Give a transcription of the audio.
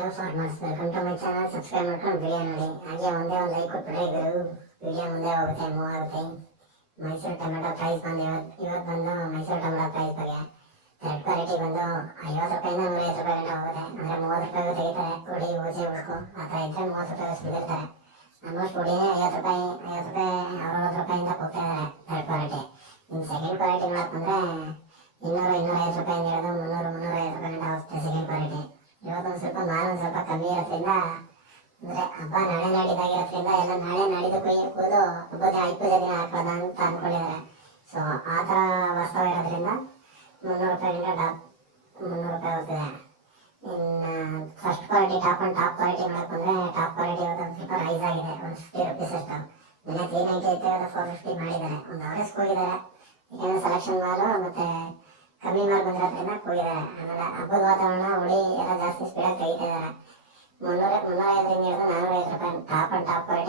Hello farmers, welcome to my channel. Subscribe ಮಾಡ್ಕೊಂಡು video ನೋಡಿ. ಹಾಗೆ ಒಂದೇ ಒಂದು ಲೈಕ್ ಕೊಟ್ಬಿಟ್ರೆ ವಿಡಿಯೋ ಮುಂದೆ ಹೋಗುತ್ತೆ, ಮೂವ್ ಆಗುತ್ತೆ. ಮೈಸೂರು ಟೊಮೆಟೊ ಪ್ರೈಸ್ ಬಂದು ಇವತ್ತು ಬಂದು ಮೈಸೂರು ಟೊಮೆಟೊ ಪ್ರೈಸ್ ಬಗ್ಗೆ ರೆಡ್ ಕ್ವಾಲಿಟಿ ಬಂದು 50 ರೂಪಾಯಿಂದ 150 ರೂಪಾಯಿ ಗಂಟೆ ಹೋಗುತ್ತೆ. ಅಂದರೆ 30 ರೂಪಾಯಿಗೂ ತೆಗಿತಾರೆ. ಹುಡಿ ಊಜಿ ಉಳ್ಕು ಆ ಥರ ಇದ್ದರೆ 30 ರೂಪಾಯಿ ಬಿದ್ದಿರ್ತಾರೆ. ಆಲ್ಮೋಸ್ಟ್ ಹುಡಿನೇ 50 ರೂಪಾಯಿ 60 ರೂಪಾಯಿಂದ ಹೋಗ್ತಾ ಇದ್ದಾರೆ ರೆಡ್ ಕ್ವಾಲಿಟಿ. ಇನ್ನು ಸೆಕೆಂಡ್ ಕ್ವಾಲಿಟಿ ನೋಡಕ್ಕಂದ್ರೆ 200-250 ರೂಪಾಯಿಂದ ಹಿಡಿದು 300-350 ರೂಪಾಯಿ ಗಂಟೆ ಹೋಗುತ್ತೆ ಸೆಕೆಂಡ್ ಕ್ವಾಲಿಟಿ. ಇವತ್ತೊಂದು ಸ್ವಲ್ಪ ಮಾಲ್ ಒಂದು ಸ್ವಲ್ಪ ಕಮ್ಮಿ ಇರೋದ್ರಿಂದ, ಅಂದರೆ ಹಬ್ಬ ನಾಳೆ ನಾಡಿದ್ದಾಗಿರೋದ್ರಿಂದ ಎಲ್ಲ ನಾಳೆ ನಾಡಿದ್ದು ಕೂದು ಹಬ್ಬದ ಐಪೂಜೆ ದಿನ ಹಾಕೋದ ಅಂತ ಅಂದ್ಕೊಂಡಿದ್ದಾರೆ. ಸೊ ಆ ಥರ ವಾಸ್ತವ ಇರೋದ್ರಿಂದ 300 ರೂಪಾಯಿಗಿಂತ 300 ರೂಪಾಯಿ ಹೋಗ್ತಿದೆ. ಇನ್ನು ಫಸ್ಟ್ ಕ್ವಾಲಿಟಿ ಟಾಪ್ ಕ್ವಾಲಿಟಿ ನೋಡಕ್ಕಂದ್ರೆ ಟಾಪ್ ಕ್ವಾಲಿಟಿ ಇವತ್ತು ಸ್ವಲ್ಪ ರೈಸ್ ಆಗಿದೆ, ಒಂದು 50 ರುಪೀಸ್ ಅಷ್ಟು. ನಿನ್ನೆ 390 ಇತ್ತು, 450 ಮಾಡಿದ್ದಾರೆ. ಒಂದು ಅವರೇಸ್ ಹೋಗಿದ್ದಾರೆ. ಯಾಕಂದರೆ ಸೆಲೆಕ್ಷನ್ ಮಾಲು ಮತ್ತು ಕಮ್ಮಿ ಮಾಲ್ ಬಂದಿರೋದ್ರಿಂದ ಹೋಗಿದ್ದಾರೆ. ಆಮೇಲೆ ಹಬ್ಬದ ವಾತಾವರಣ ಹುಳಿ ಎಲ್ಲ ಜಾಸ್ತಿ ಸ್ಪೀಡಾಗಿ ತೆಗಿತಾ ಇದ್ದಾರೆ. 350 ಹಿಡಿದು 450 ರೂಪಾಯಿ ಟಾಪ್ ಕ್ವಾಲಿಟಿ